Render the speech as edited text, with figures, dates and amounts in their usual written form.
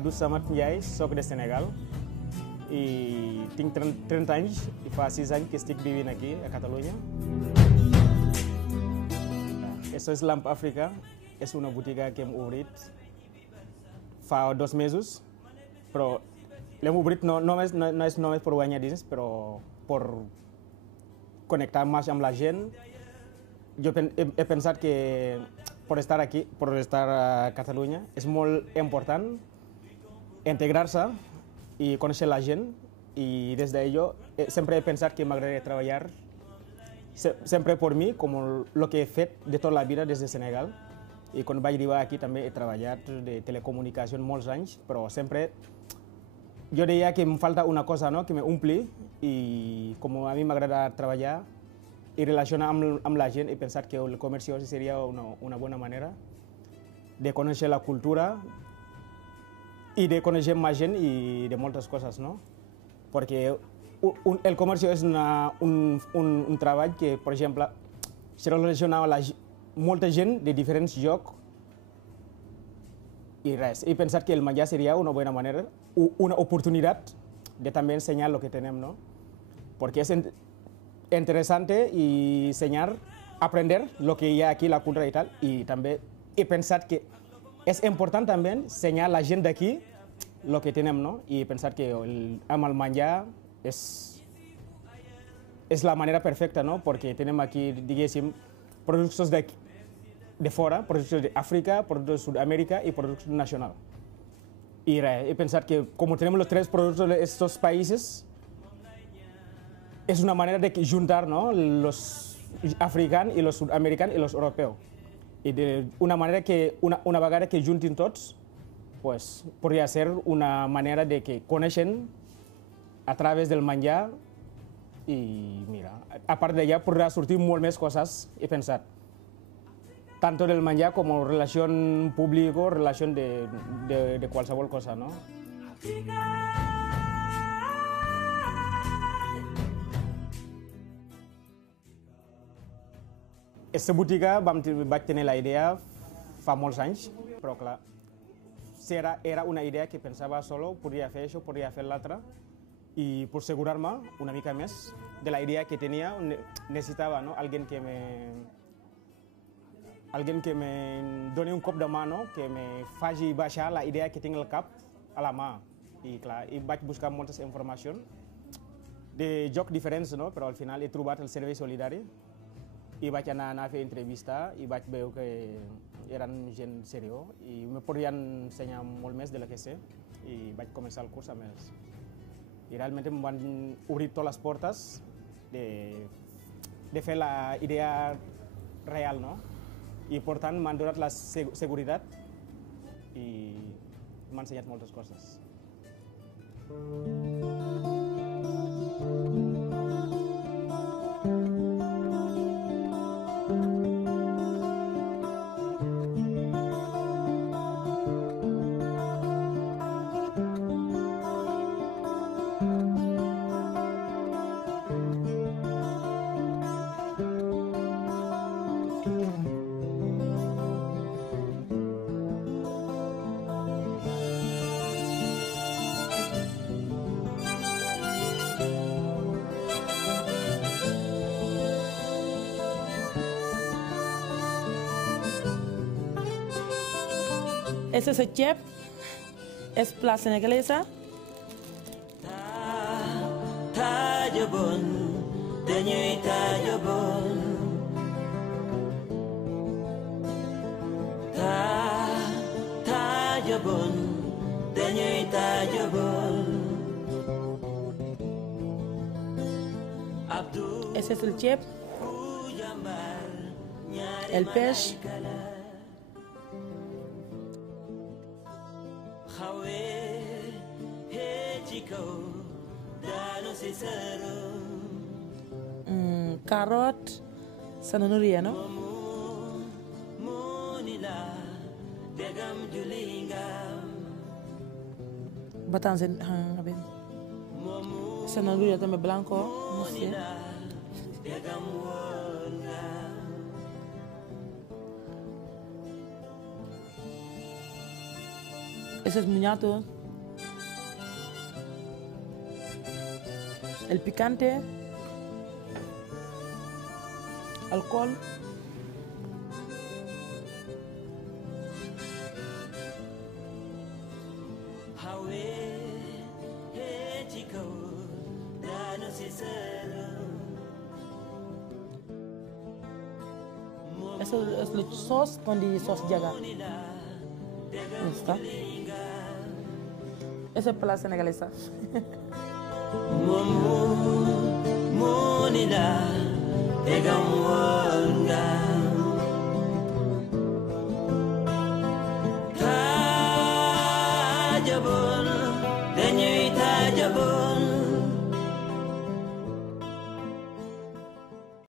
Abdou Samad Ndiaye, soc de Sénégal. Y tengo 30 años y fa 6 años que estoy viviendo aquí en Cataluña. Esto es Lamp Africa, es una botiga que hemos abierto fa 2 meses, pero la hemos abierto no es por guanyar diners, pero por conectar más con la gente. Yo he pensado que por estar aquí, por estar a Cataluña, es muy importante integrarse y conocer la gente. Y desde ello siempre he pensado que me agradaría trabajar siempre por mí, como lo que he hecho de toda la vida desde Senegal. Y cuando vaig arribar aquí también he trabajado de telecomunicación muchos años, pero siempre yo diría que me falta una cosa, ¿no?, que me umple, y como a mí me agrada trabajar y relacionar con la gente, y pensar que el comercio sería una buena manera de conocer la cultura y de conocer más gente y de muchas cosas, ¿no? Porque el comercio es un trabajo que, por ejemplo, se relaciona a mucha gente de diferentes llocs y res. Y pensar que el menjar sería una buena manera, una oportunidad de también enseñar lo que tenemos, ¿no? Porque es interesante y enseñar, aprender lo que hay aquí, la cultura y tal, y también y pensar que es importante también enseñar a la gente de aquí lo que tenemos, ¿no? Y pensar que el manjar es la manera perfecta, ¿no? Porque tenemos aquí, digamos, productos de fuera, productos de África, productos de Sudamérica y productos nacionales. Y pensar que como tenemos los 3 productos de estos países, es una manera de juntar, ¿no?, los africanos y los sudamericanos y los europeos. Y de una manera que, una vegada que junten todos, pues podría ser una manera de que conecten a través del menjar. Y mira, aparte de allá podrá surtir molt més cosas y pensar, tanto del menjar como relación público, relación de qualsevol cosa, ¿no? Esta botiga vaig tenir la idea fa molts anys, però clar, si era una idea que pensava solo, podria fer això, podria fer l'altra, y por asegurarme una mica més de la idea que tenía, necesitaba, ¿no?, alguien que me doni un cop de mà, no?, que me faci baixar la idea que tinc al cap a la mà. I clar, vaig buscar moltes informacions de jocs diferents, no?, però al final he trobat el servei solidari i vaig anar a fer entrevista i vaig veure que eren gent seriós i me podien ensenyar molt més de la que sé, i vaig començar el curs amb ells. I realment em van obrir totes les portes de fer la idea real, no? I per tant m'han donat la seguretat i m'han ensenyat moltes coses. Ese es el chef, es Plaza Senegalesa. Ese es el chef, el pez. Carrot, sananuria, ¿no? Batanse, a ver. Sananuria también blanco, no sé. Ese es muñato. El picante. Alcohol. Eso es el sauce con el sauce jaga. ¿Está? Ese es para la senegalesa. Tajabon,